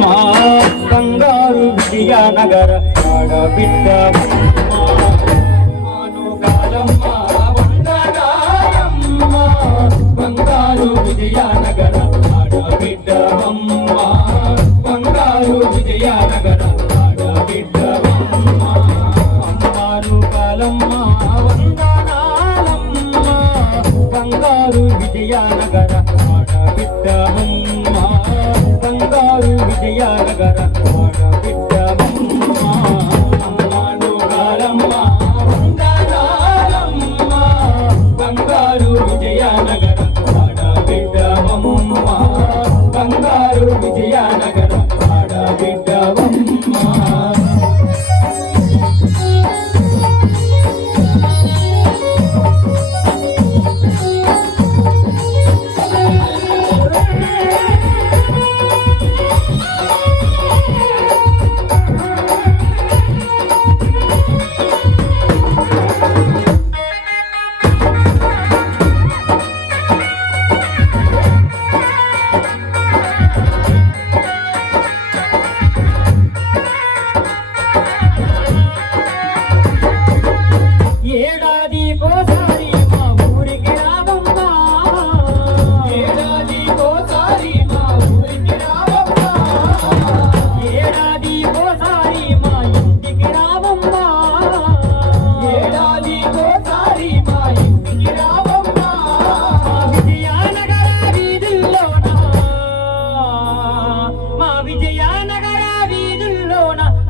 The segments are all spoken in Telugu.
బంగారు విజయనగర ఆడబిడ్డ బంగారు విజయనగర ఆడబిడ్డ బంగారు విజయనగర ఆడబిడ్డ అమ్మాను కాలమ్మ వందనాలమ్మ బంగారు విజయనగర ఆడబిడ్డ బంగారు విజయనగర ఆడబిడ్డ అమ్మాను కాలమ్మ వందనాలమ్మ బంగారు విజయనగర ఆడబిడ్డ బంగారు విజయనగర ఆడబిడ్డ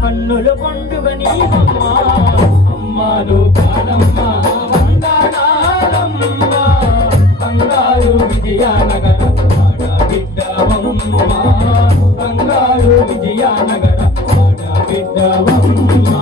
కన్నుల పండుగ నీవమ్మ అమ్మాను కాలమ్మ వందనాలమ్మ బంగారు విజయనగర ఆడబిడ్డవమ్మ బంగారు విజయనగర ఆడబిడ్డవమ్మ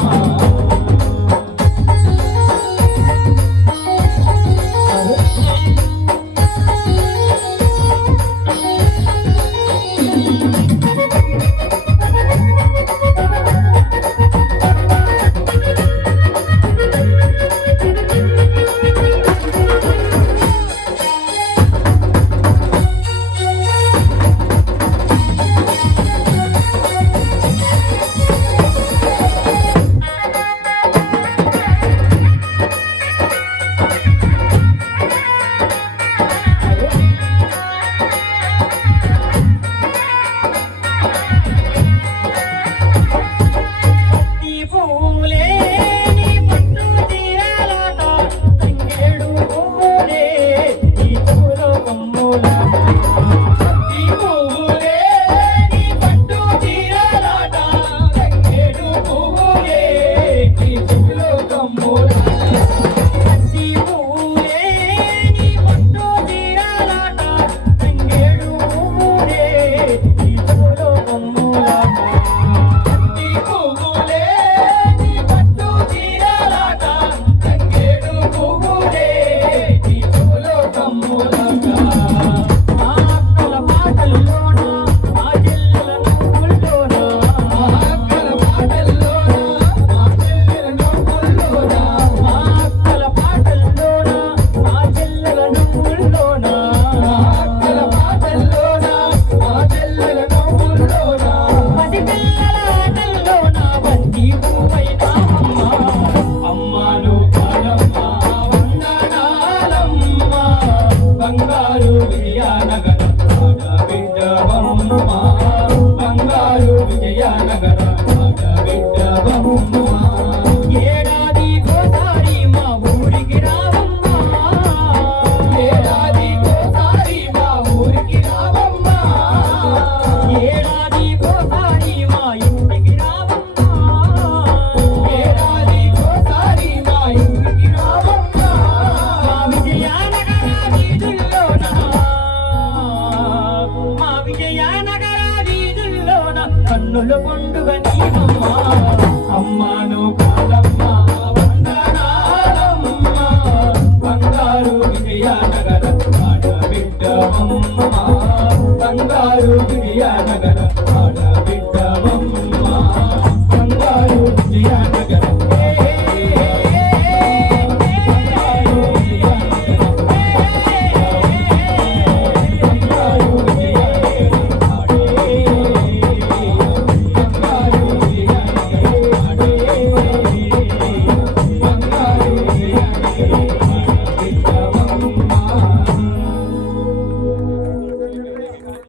బంగారు విజయనగర ఆడబిడ్డవమ్మ బంగారు విజయనగర ఆడబిడ్డవమ్మ ఏడాదికోసారి మా ఊరికి రావమ్మ ఏడాదికోసారి మా ఊరికి రావమ్మ ఏడాదికోసారి మా ఇంటికి రావమ్మ ఏడాదికోసారి మా ఇంటికి రావమ్మ మా విజయనగర కన్నుల పండుగ నీవమ్మ అమ్మాను కాలమ్మ